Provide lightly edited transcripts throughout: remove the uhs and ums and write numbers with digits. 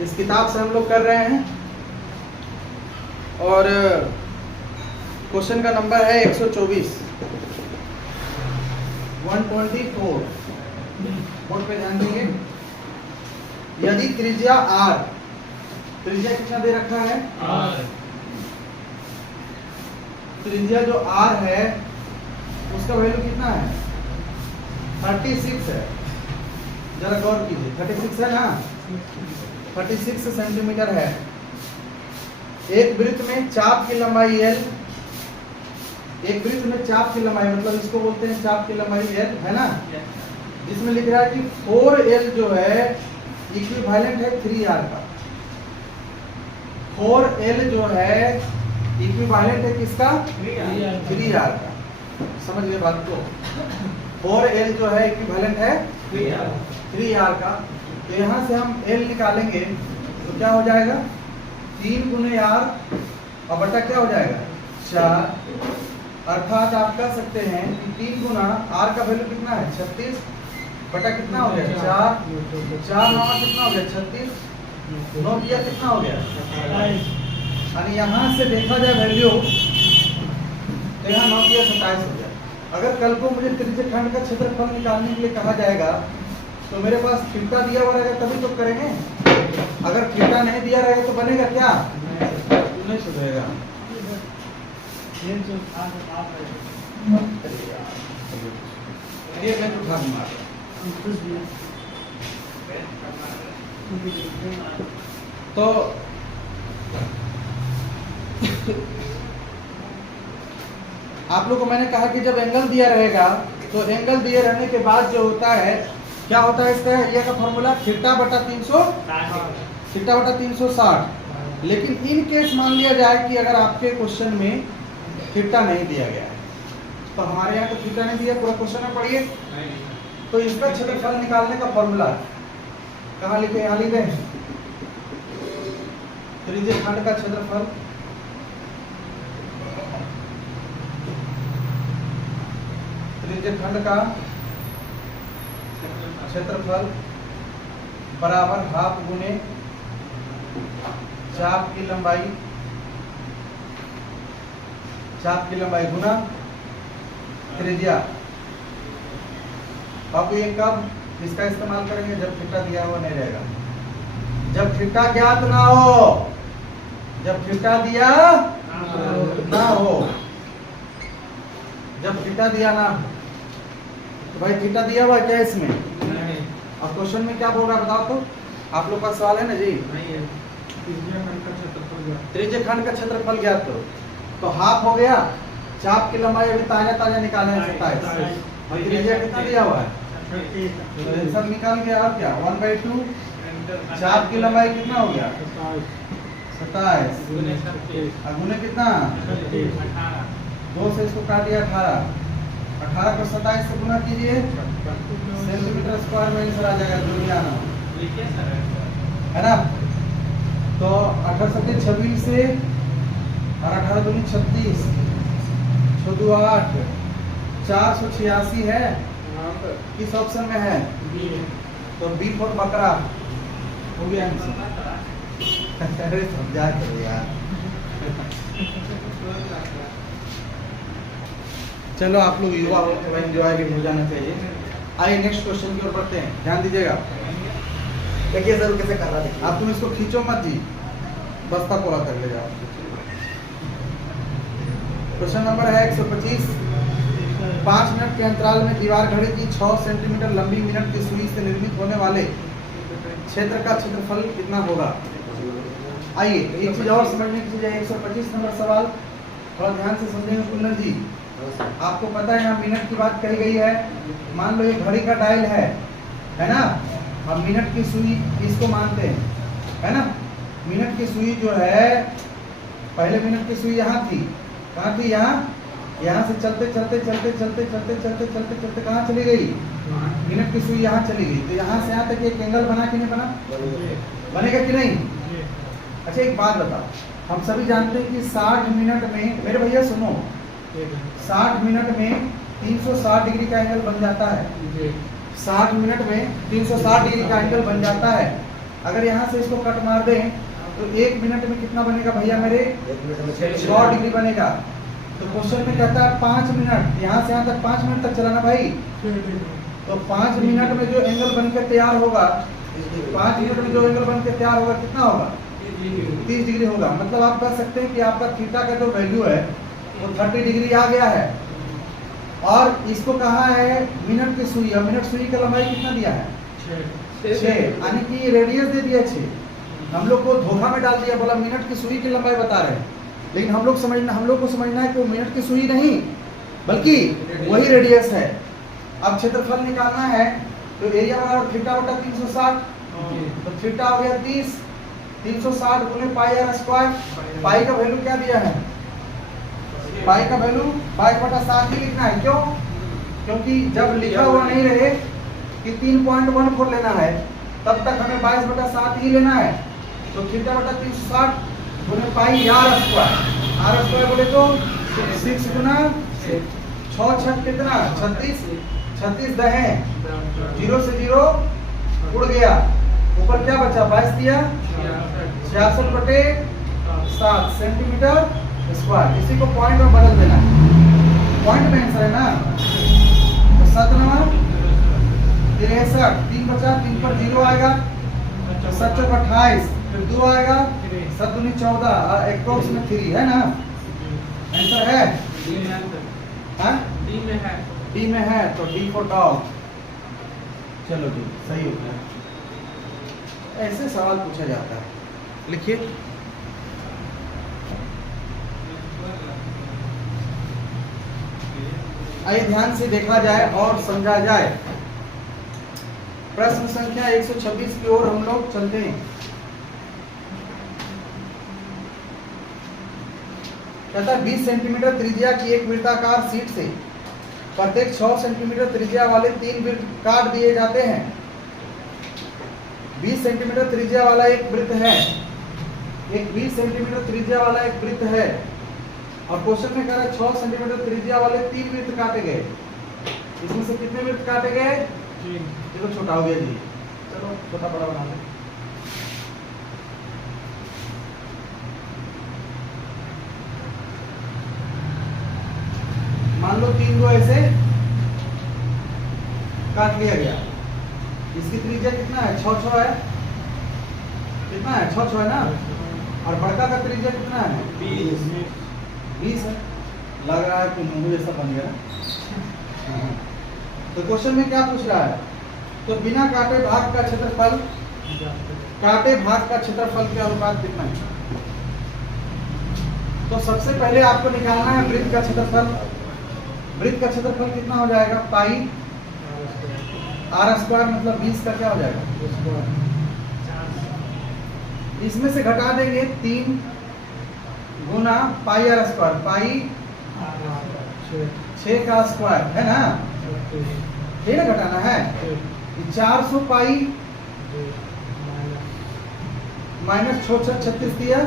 इस किताब से हम लोग कर रहे हैं और क्वेश्चन का नंबर है 124 124। बोर्ड पे ध्यान देंगे। यदि त्रिज्या r, त्रिज्या कितना दे रखा है r, त्रिज्या जो r है उसका वैल्यू कितना है 36 है। जरा गौर कीजिए 36 है ना, 36 सेंटीमीटर है। एक वृत्त में चाप की लंबाई l, एक वृत्त में चाप की लंबाई मतलब इसको बोलते हैं चाप की लंबाई l है ना, जिसमें लिख रहा है कि 4l जो है इक्विवेलेंट है 3r का। 4l जो है इक्विवेलेंट है किसका 3r का। समझ गए बात को। 4l जो है इक्विवेलेंट है 3r का। तो यहाँ से हम l निकालेंगे तो क्या हो जाएगा 3 गुने r और बटा क्या हो जाएगा 4। अर्थात आप कह सकते हैं कि 3 गुना r का वैल्यू कितना है 36 बटा कितना हो गया 4, 4 9 कितना हो गया 36, 9 दिया कितना हो गया 27। यानी यहाँ से देखा जाए वैल्यू तो यहाँ 9 दिया 27 हो गया। अगर कल को मुझे त्रिज्यखंड का क्षेत्रफल निकालने के लिए कहा जाएगा तो मेरे पास थीटा दिया हुआ रहेगा तभी तो करेंगे। अगर थीटा नहीं दिया रहेगा तो बनेगा क्या नहीं सुधरेगा। तो आप लोग को मैंने कहा कि जब एंगल दिया रहेगा तो एंगल दिए रहने के बाद जो होता है क्या होता है इसका ये का फॉर्मूला थीटा बटा 360। लेकिन इन केस मान लिया जाए कि अगर आपके क्वेश्चन में थीटा नहीं दिया गया है तो हमारे यहाँ तो थीटा नहीं दिया पूरा क्वेश्चन में पढ़िए तो इसका क्षेत्रफल निकालने का फॉर्मूला कहाँ लिखे यहाँ लिखे त्रिज्यखंड का क्षेत्रफल त्रिज्यखंड का क्षेत्रफल बराबर हाफ गुने चाप की लंबाई गुना त्रिज्या। अब ये कब इसका इस्तेमाल करेंगे जब थीटा दिया हुआ नहीं रहेगा, जब थीटा ज्ञात ना हो, जब थीटा दिया ना हो, जब थीटा दिया ना हो तो भाई थीटा दिया हुआ क्या इसमें अब क्वेश्चन में क्या बोल रहा है बताओ तो। आप लोग का सवाल है ना जी त्रिज्यखंड का क्षेत्रफल ज्ञात करो तो हाफ हो गया, चाप की लंबाई अभी ताजा निकाले हैं 27 और त्रिज्या कितना दिया हुआ है तो सब निकाल के आप क्या 1/2 चाप की लंबाई कितना हो गया 27 गुने कितना 2 से इसको काट दिया 18 को 27 से गुना कीजिए सेंटीमीटर स्क्वायर में आंसर आ जाएगा दुनिया है ना। तो 18 सत्ते 26 से और 18 दूनी 36 2 8 486 है किस ऑप्शन में है तो बी फॉर बकरा हो गया आंसर। अरे समझा करो यार। चलो आप लोग युवा हो थोड़ा एंजॉय भी हो जाना चाहिए। आइए नेक्स्ट क्वेश्चन की ओर बढ़ते हैं, ध्यान दीजिएगा। देखिए जरूर कैसे कर रहा है आप तुम इसको खींचो मत जी, बस्ता पूरा कर ले जाओ। क्वेश्चन नंबर है 125। 5 मिनट के अंतराल में दीवार घड़ी की 6 सेंटीमीटर लंबी मिनट की सुई से निर्मित होने वाले क्षेत्र का क्षेत्रफल कितना होगा। आइए एक चीज और समझने की चीज है। 125 नंबर सवाल थोड़ा ध्यान से समझेंगे कुंदन जी। आपको पता है यहाँ मिनट की बात कही गई है। मान लो ये घड़ी का डायल है ना, हम मिनट की सुई इसको मानते हैं है ना। मिनट की सुई जो है पहले मिनट की सुई यहाँ थी, कहाँ थी यहाँ से चलते कहाँ चली गई मिनट की सुई यहाँ चली गई। तो यहाँ से यहाँ तक एक एंगल बना कि नहीं बना, बनेगा कि नहीं। अच्छा एक बात बताओ, हम सभी जानते हैं कि 60 मिनट में मेरे भैया सुनो 60 मिनट में 360 डिग्री का एंगल बन जाता है। 60 मिनट में 360 डिग्री का एंगल बन जाता है। अगर यहाँ से इसको कट मार दें तो 1 मिनट में कितना बनेगा भैया मेरे? 6 डिग्री बनेगा। तो क्वेश्चन में कहता है 5 मिनट, यहाँ से यहाँ तक 5 मिनट तक चलाना भाई। तो 5 मिनट में जो एंगल बनकर तैयार होगा, 5 मिनट में जो एंगल बनकर तैयार होगा कितना होगा? 30 डिग्री होगा। मतलब आप कह सकते हैं कि आपका थीटा का जो वैल्यू है वो 30 डिग्री आ गया है। और इसको कहा है मिनट की सुई, और मिनट सुई का लंबाई कितना दिया है? 6, यानी कि रेडियस दे दिया 6। हम लोग को धोखा में डाल दिया, बोला मिनट की सुई की लंबाई बता रहे हैं, लेकिन हम लोग को समझना है कि वो मिनट की सुई नहीं बल्कि वही रेडियस है। अब क्षेत्रफल निकालना है तो एरिया बराबर थीटा बटा 360, तो थीटा हो गया 30, 360 गुने पाई आर स्क्वायर। पाई का वैल्यू क्या दिया है? पाई का वैल्यू 22/7 ही लिखना है। क्यों? क्योंकि जब लिखा हुआ नहीं रहे कि 3.14 लेना है तब तक हमें 22/7 ही लेना है। तो थीटा बटा 360 गुने पाई आर स्क्वायर बोले तो 6 गुना 6 6 कितना? 36, 36 दहे 0 से 0 उड़ गया, ऊपर क्या बचा? 22 दिया, 66/7 सेंटीमीटर स्क्वायर। इसी को पॉइंट में बदल देना है, पॉइंट में आंसर है ना। तो 7 9 63, 3 बचा, 3 पर 0 आएगा, तो 7 चौक 28, फिर 2 आएगा, 7 दूनी 14, और एप्रोक्स में 3 है ना। आंसर है डी में है, तो डी फॉर डॉग। चलो जी, सही हो गया। ऐसे सवाल पूछा जाता है, लिखिए। आइए ध्यान से देखा जाए और समझा जाए। प्रश्न संख्या 126 की ओर हम लोग चलते हैं। कहता है 20 सेंटीमीटर त्रिज्या की एक वृत्ताकार शीट से प्रत्येक 6 सेंटीमीटर त्रिज्या वाले 3 वृत्त काट दिए जाते हैं। 20 सेंटीमीटर त्रिज्या वाला एक वृत्त है, एक 20 सेंटीमीटर त्रिज्या वाला एक वृत्त है, और क्वेश्चन में कह रहा है 6 सेंटीमीटर त्रिज्या वाले 3 वृत्त काटे गए। इसमें से कितने वृत्त काटे गए? ये तो छोटा हो गया जी, चलो छोटा बड़ा बना लें। मान लो 3 को ऐसे काट लिया गया। इसकी त्रिज्या कितना है? 6 6 है, कितना है? 6 6 है ना। और बड़का का त्रिज्या कितना है? 20 है। लग रहा है कि मुंह जैसा बन गया। तो क्वेश्चन में क्या पूछ रहा है? तो बिना काटे भाग का क्षेत्रफल, काटे भाग का क्षेत्रफल के अनुपात कितना है? तो सबसे पहले आपको निकालना है वृत्त का क्षेत्रफल। वृत्त का क्षेत्रफल कितना हो जाएगा? पाई आर स्क्वायर, मतलब 20 का क्या हो जाएगा? इसमें से घटा देंगे 3 गुना पाई आर स्क्वायर, पाई 6 का स्क्वायर है ना, ये ना घटाना है। 400 पाई माइनस 36 दिया,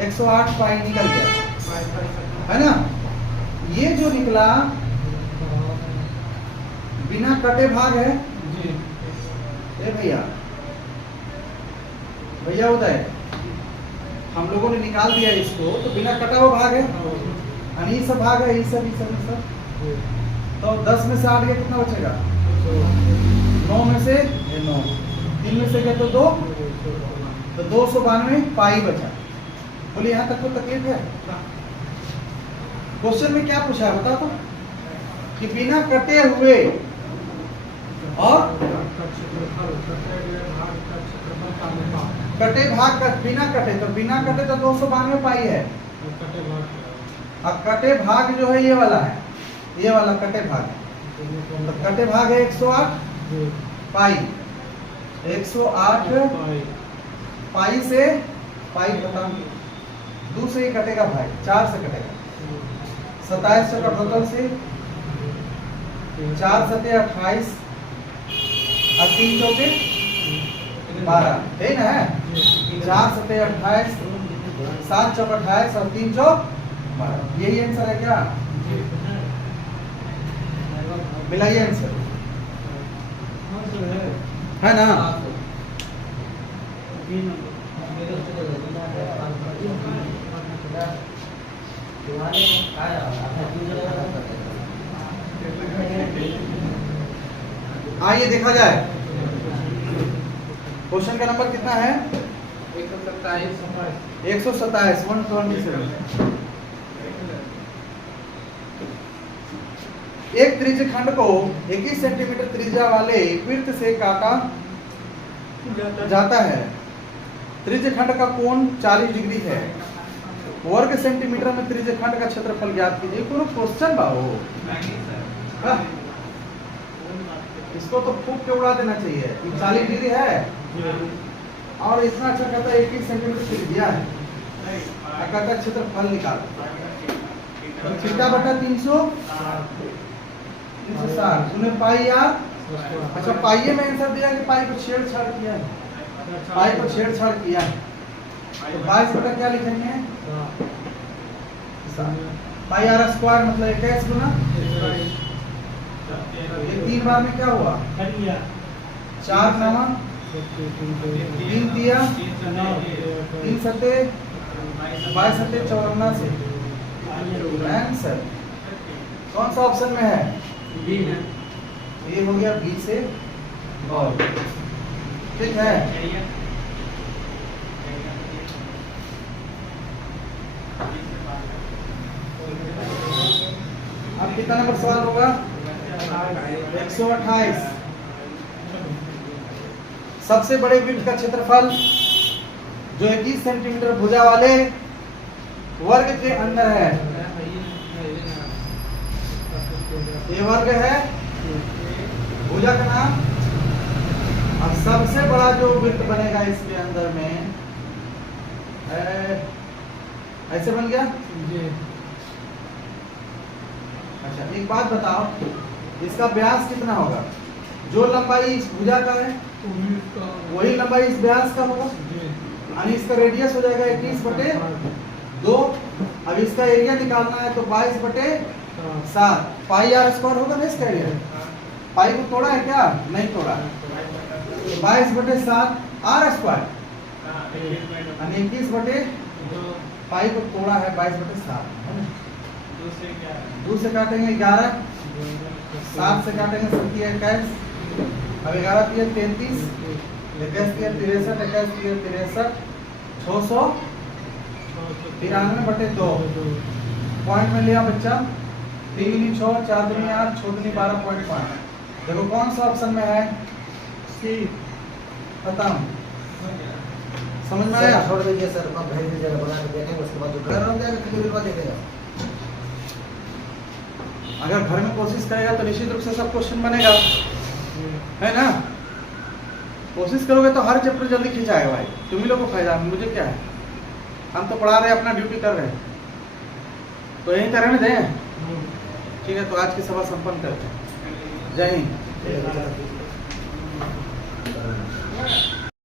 108 पाई निकल गया, है ना। ये जो निकला बिना कटे भाग है जी। भैया उदय, हम लोगों ने निकाल दिया इसको, तो बिना कटा हुआ भाग है, और ये सब भाग है, ये सब। तो 10 में से 8 गया, कितना बचेगा? 9 में से 9, 3 में से गया तो 2, तो 292 पाई बचा। बोले यहाँ तक तो तकलीफ है? क्वेश्चन में क्या पूछा है बता तो, कि बिना कटे हुए और कटे भाग का, बिना कटे, तो बिना कटे तो 292 पाई है। अब कटे भाग जो है ये वाला है, ये वाला कटे भाग, तो कटे भाग है 108 पाई, 108 पाई से पाई बता, 2 से ही कटेगा भाई, 4 से कटेगा, 27 से टोटल से 4 7 28 और 3 चौके 12, है ना। 4 7 28, 7 चौक 28 और 3 चौक 12, यही आंसर है क्या? मिलाइए आंसर, है ना। आइए देखा जाए क्वेश्चन का नंबर कितना है 127 127। एक त्रिज्यखंड को 21 सेंटीमीटर त्रिज्या वाले वृत्त से काटा जाता है। त्रिज्यखंड का कोण 40 डिग्री है। वर्ग सेंटीमीटर में त्रिज्यखंड का क्षेत्रफल ज्ञात कीजिए। कोनो क्वेश्चन बा हो हाँ? इसको तो फूक के उड़ा देना चाहिए। 40 डिग्री है और इतना अच्छा कहता है 21 सेंटीमीटर त्रिज्या है। कहता क्षेत्रफल निकाल थीटा बटा 360 उन्हें पाई यार। अच्छा पाइये में आंसर दिया कि पाई को छेड़छाड़ किया है। पाई को छेड़छाड़ किया है तो 22 बटा क्या लिखेंगे पाई आर स्क्वायर मतलब 21 गुना ये 3 बार में क्या हुआ 4 9 3 दिया 3 सत्ते 22 सत्ते 54 से आंसर कौन सा ऑप्शन में है बी है। ये हो गया बी से और ठीक है। अब कितना नंबर सवाल होगा 128। सबसे बड़े वृत्त का क्षेत्रफल जो 21 सेंटीमीटर भुजा वाले वर्ग के अंदर है। ये वर्ग है भुजा का नाम। अब सबसे बड़ा जो वृत्त बनेगा इसके अंदर में ऐसे बन गया अच्छा एक बात बताओ इसका व्यास कितना होगा। जो लंबाई इस भुजा का है वही लंबाई इस व्यास का होगा यानी इसका रेडियस हो जाएगा 21/2। अब इसका एरिया निकालना है तो 22/7 पाई आर स्क्वायर होगा ना इसका एरिया। पाई को तोड़ा है क्या नहीं तोड़ा 22/7 आर स्क्वायर यानी 21 पाई को तोड़ा है 22/7 है ना। 2 से काटेंगे 11 7 से काटेंगे 21 अब 11 3 33 21 3 63 21 3 63 693/2 पॉइंट में लिया बच्चा 3 6 4 2 8 6 2 12.5। देखो कौन सा ऑप्शन में है सी खत्म समझ में आया। छोड़ दीजिए सर अब भेज दीजिएगा बना के देखेंगे उसके बाद जो कर रहा हूँ देखेगा। अगर घर में कोशिश करेगा तो निश्चित रूप से सब क्वेश्चन बनेगा है ना। कोशिश करोगे तो हर चैप्टर जल्दी खिंचाएगा भाई। तुम ही लोग को फायदा मुझे क्या है। हम तो पढ़ा रहे हैं अपना ड्यूटी कर रहे हैं तो यही तरह में दें ठीक है। तो आज की सभा संपन्न करते हैं। जय हिंद।